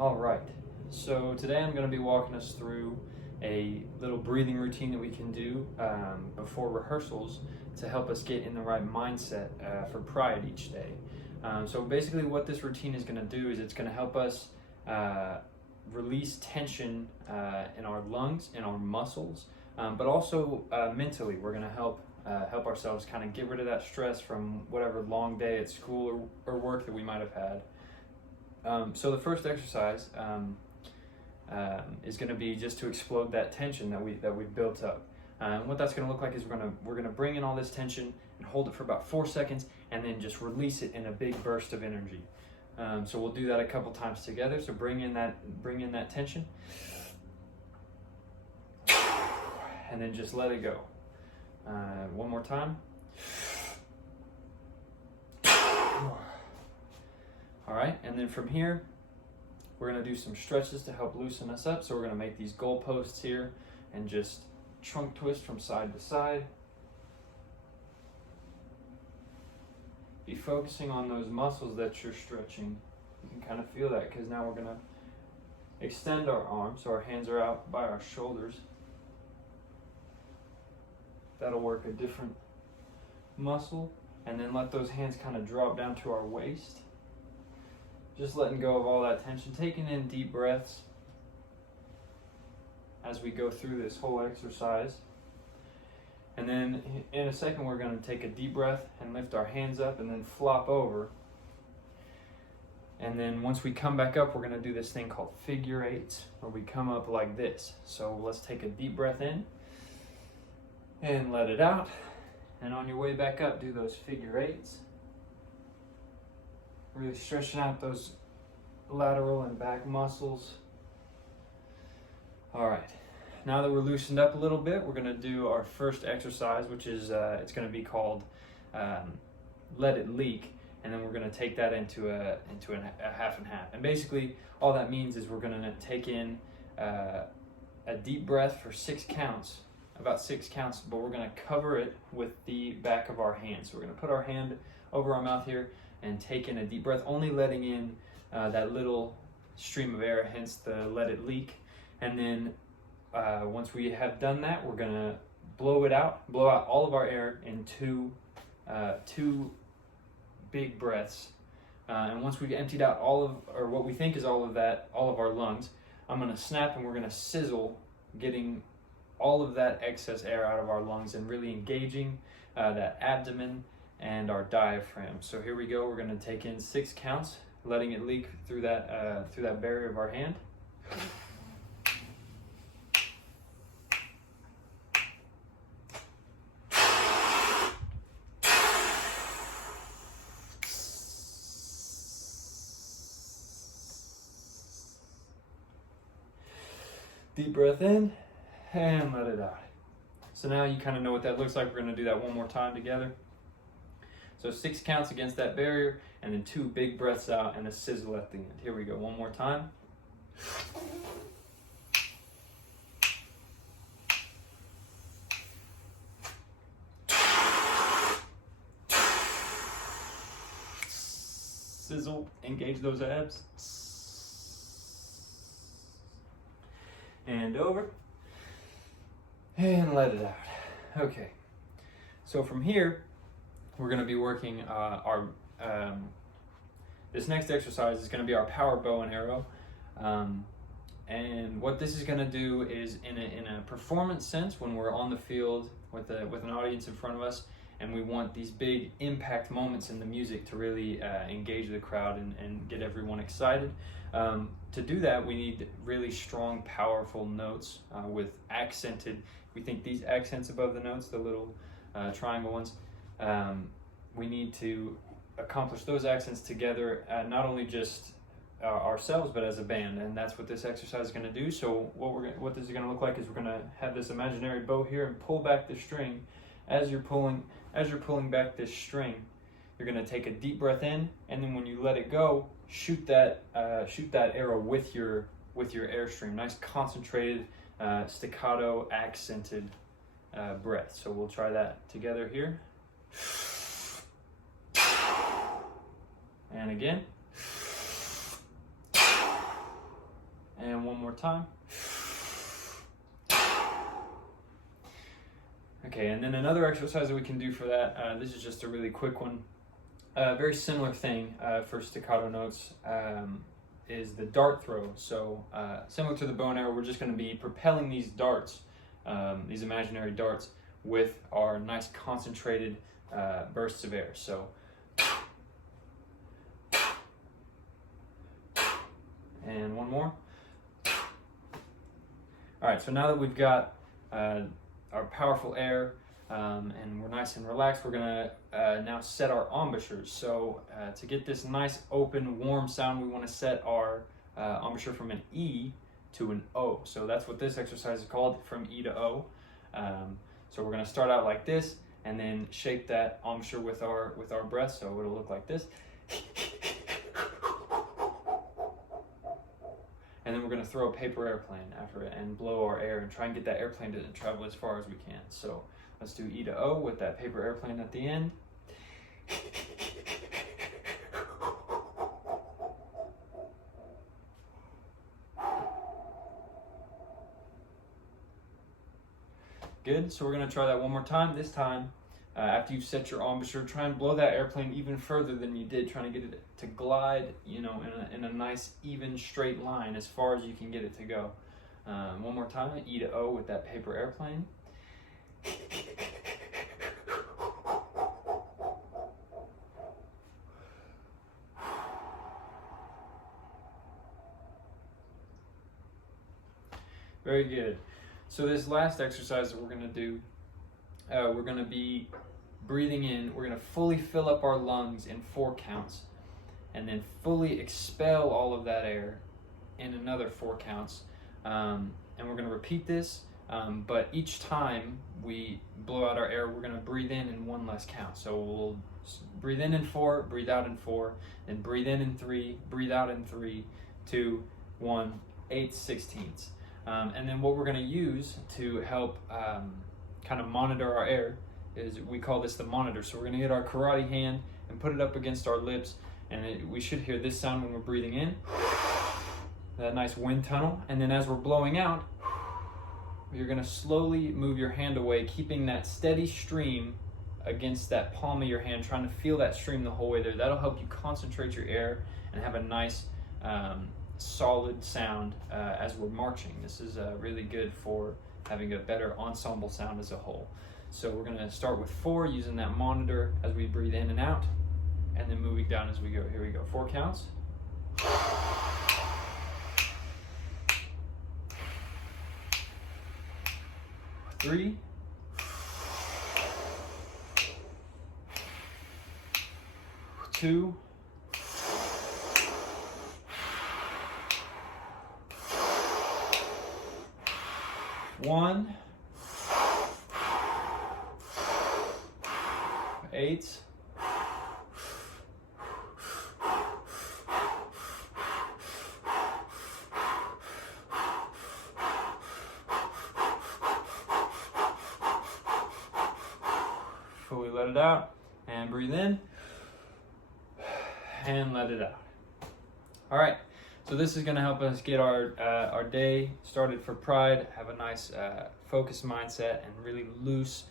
All right, so today I'm going to be walking us through a little breathing routine that we can do before rehearsals to help us get in the right mindset for Pride each day. So basically what this routine is going to do is it's going to help us release tension in our lungs, in our muscles, but also mentally. We're going to help ourselves kind of get rid of that stress from whatever long day at school or work that we might have had. So the first exercise is going to be just to explode that tension that we've built up. And what that's going to look like is we're going to bring in all this tension and hold it for about 4 seconds, and then just release it in a big burst of energy. So we'll do that a couple times together. So bring in that tension, and then just let it go. One more time. All right, and then from here, we're gonna do some stretches to help loosen us up. So we're gonna make these goalposts here and just trunk twist from side to side. Be focusing on those muscles that you're stretching. You can kind of feel that, because now we're gonna extend our arms so our hands are out by our shoulders. That'll work a different muscle, and then let those hands kind of drop down to our waist. Just letting go of all that tension, taking in deep breaths as we go through this whole exercise. And then in a second, we're going to take a deep breath and lift our hands up and then flop over. And then once we come back up, we're going to do this thing called figure eights, where we come up like this. So let's take a deep breath in and let it out. And on your way back up, do those figure eights. Really stretching out those lateral and back muscles. All right, now that we're loosened up a little bit, we're gonna do our first exercise, which is, it's gonna be called Let It Leak. And then we're gonna take that into a half and half. And basically, all that means is we're gonna take in a deep breath for 6 counts, about 6 counts, but we're gonna cover it with the back of our hand. So we're gonna put our hand over our mouth here and take in a deep breath, only letting in that little stream of air, hence the let it leak. And then once we have done that, we're gonna blow out all of our air in two big breaths. And once we've emptied out what we think is all of our lungs, I'm gonna snap and we're gonna sizzle, getting all of that excess air out of our lungs and really engaging that abdomen and our diaphragm. So here we go. We're going to take in 6 counts, letting it leak through that barrier of our hand. Deep breath in and let it out. So now you kind of know what that looks like. We're going to do that one more time together. So 6 counts against that barrier, and then 2 big breaths out and a sizzle at the end. Here we go, one more time. Sizzle, engage those abs. And over. And let it out. Okay, so from here, we're going to be working this next exercise is going to be our power bow and arrow. And what this is going to do is in a performance sense, when we're on the field with an audience in front of us, and we want these big impact moments in the music to really engage the crowd and get everyone excited. To do that, we need really strong, powerful notes with accented. We think these accents above the notes, the little triangle ones, we need to accomplish those accents together, not only just ourselves, but as a band. And that's what this exercise is going to do. So what this is going to look like is we're going to have this imaginary bow here and pull back the string. As you're pulling back this string, you're going to take a deep breath in, and then when you let it go, shoot that arrow with your airstream. Nice concentrated, staccato, accented breath. So we'll try that together here. And again. one more time. Okay, and then another exercise that we can do for that, this is just a really quick one. Very similar thing for staccato notes is the dart throw. So similar to the bow and arrow, we're just going to be propelling these darts, these imaginary darts, with our nice concentrated bursts of air. So and one more. All right, so now that we've got our powerful air and we're nice and relaxed, we're gonna now set our embouchures. So to get this nice open warm sound, we want to set our embouchure from an E to an O. So that's what this exercise is called, from E to O. So we're gonna start out like this and then shape that embouchure with our breath. So it'll look like this. And then we're going to throw a paper airplane after it and blow our air and try and get that airplane to travel as far as we can. So let's do E to O with that paper airplane at the end. Good, so we're going to try that one more time. This time, after you've set your embouchure, try and blow that airplane even further than you did, trying to get it to glide, you know, in a nice, even, straight line as far as you can get it to go. One more time, E to O with that paper airplane. Very good. So this last exercise that we're going to do, we're going to be breathing in. We're going to fully fill up our lungs in 4 counts, and then fully expel all of that air in another 4 counts. And we're going to repeat this, but each time we blow out our air, we're going to breathe in 1 less count. So we'll breathe in 4, breathe out in 4, then breathe in 3, breathe out in 3, 2, 1, 8/16. And then what we're going to use to help kind of monitor our air is, we call this the monitor. So we're going to get our karate hand and put it up against our lips, and we should hear this sound when we're breathing in, that nice wind tunnel. And then as we're blowing out, you're going to slowly move your hand away, keeping that steady stream against that palm of your hand, trying to feel that stream the whole way there. That'll help you concentrate your air and have a nice solid sound as we're marching. This is really good for having a better ensemble sound as a whole. So we're going to start with 4, using that monitor as we breathe in and out, and then moving down as we go. Here we go. 4 counts. 3, 2, 1, 8, 'Fully let it out and breathe in and let it out. All right, so this is going to help us get our day started for Pride, have a nice focused mindset, and really loose,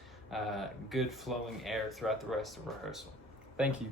good flowing air throughout the rest of rehearsal. Thank you.